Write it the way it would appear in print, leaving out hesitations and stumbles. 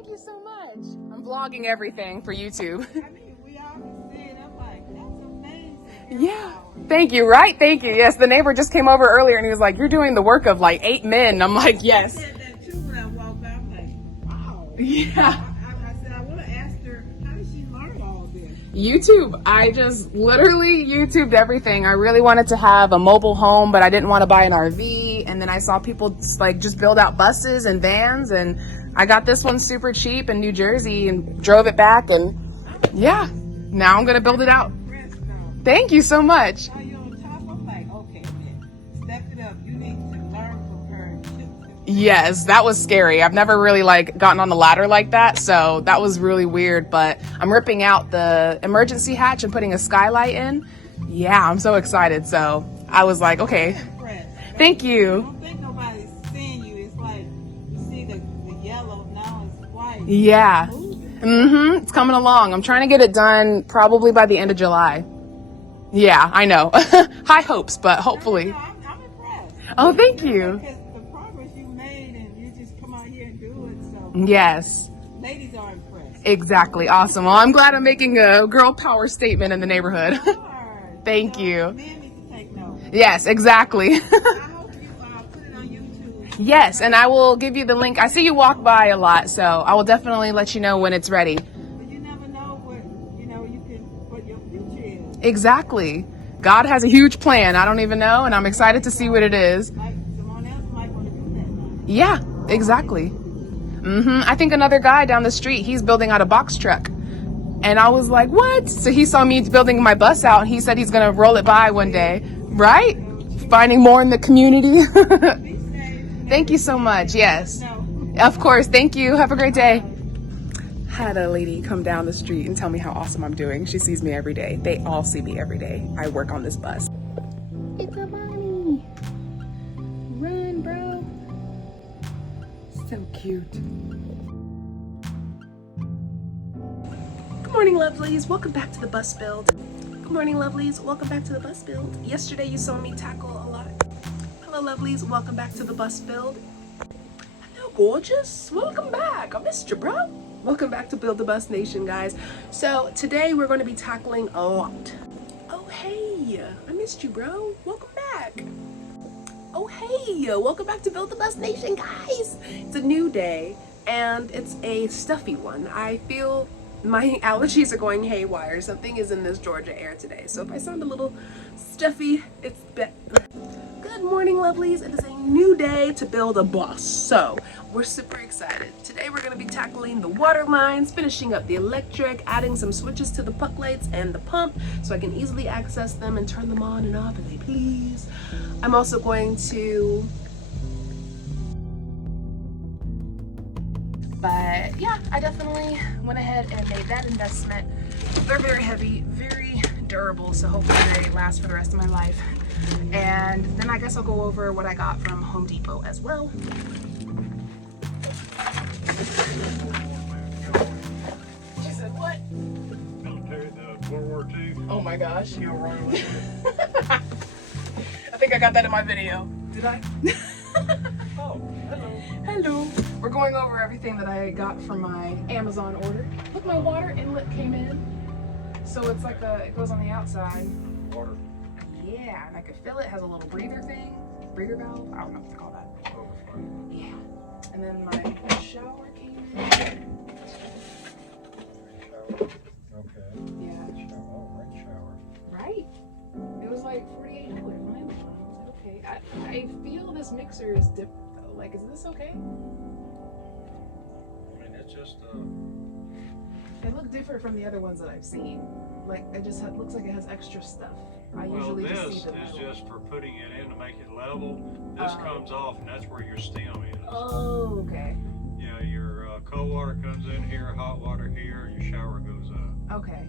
Thank you so much. I'm vlogging everything for YouTube. I mean, we all can see it. I'm like, that's amazing. Yeah. Thank you, right? Thank you. Yes, the neighbor just came over earlier and he was like, you're doing the work of like 8 men. I'm like, yes. I said that too when I walked by. I'm like, wow. Yeah. I said, I would have asked her, how did she learn all this? YouTube. I just literally YouTubed everything. I really wanted to have a mobile home, but I didn't want to buy an RV. And then I saw people like just build out buses and vans, and I got this one super cheap in New Jersey and drove it back, and yeah, now I'm gonna build it out. Thank you so much. Now you're on top. I'm like, okay, man, step it up. You need to learn from her. Yes, that was scary. I've never really like gotten on the ladder like that, so that was really weird, but I'm ripping out the emergency hatch and putting a skylight in. Yeah, I'm so excited. So I was like, okay, thank I you. don't think nobody's seeing you. It's like you see the yellow, now it's white. Yeah. Moving. It's coming along. I'm trying to get it done probably by the end of July. Yeah, I know. High hopes, but hopefully. I'm impressed. Oh, thank you. Because the progress you made and you just come out here and do it. So Yes, ladies are impressed. exactly. Awesome. Well, I'm glad I'm making a girl power statement in the neighborhood. Hard. Thank you. Men need to take note. Yes, exactly. I hope you put it on YouTube. Yes, and I will give you the link. I see you walk by a lot, so I will definitely let you know when it's ready. But you never know what your future is. Exactly. God has a huge plan. I don't even know, and I'm excited to see what it is. Like someone else might want to do that now. Yeah, exactly. I think another guy down the street, he's building out a box truck. And I was like, what? So he saw me building my bus out, and he said he's going to roll it by one day. Right? Finding more in the community. Be safe. Thank you so much. Yes. No. Of course. Thank you. Have a great day. Had a lady come down the street and tell me how awesome I'm doing. She sees me every day. They all see me every day. I work on this bus. It's a bunny. Run, bro. So cute. Good morning, lovelies. Welcome back to the bus build. Good morning, lovelies. Welcome back to the bus build. Yesterday you saw me tackle a lot. Hello, lovelies. Welcome back to the bus build. Hello, gorgeous. Welcome back. I missed you, bro. Welcome back to Build the Bus Nation, guys. So today we're going to be tackling a lot. Oh, hey. I missed you, bro. Welcome back. Oh, hey. Welcome back to Build the Bus Nation, guys. It's a new day, and it's a stuffy one. I feel my allergies are going haywire. Something is in this Georgia air today. So if I sound a little stuffy, it's Good morning, lovelies. It is a new day to build a bus. So we're super excited. Today we're going to be tackling the water lines, finishing up the electric, adding some switches to the puck lights and the pump so I can easily access them and turn them on and off if they please. I'm also going to... But yeah, I definitely went ahead and made that investment. They're very heavy, very durable, so hopefully they last for the rest of my life. And then I guess I'll go over what I got from Home Depot as well. She said, what? Military, the World War II. Oh my gosh. You'll run with it. I think I got that in my video. Did I? Oh, hello. Hello. We're going over everything that I got from my Amazon order. Look, my water inlet came in. So it's like it goes on the outside. Water. Yeah, and I could feel it. It has a little breather thing. Breather valve. I don't know what to call that. Overflow. Yeah. And then my shower came in. Shower. Okay. Yeah. Shower. Oh, rain shower. Right? It was like $48 on Amazon. I was like, okay. I feel this mixer is different though. Like, is this okay? I mean, it's just It looked different from the other ones that I've seen. Like, it just looks like it has extra stuff. I well, usually just this see the is metal. just for putting it in to make it level. This comes off, and that's where your stem is. Oh, okay. Yeah, your cold water comes in here, hot water here, your shower goes up. Okay.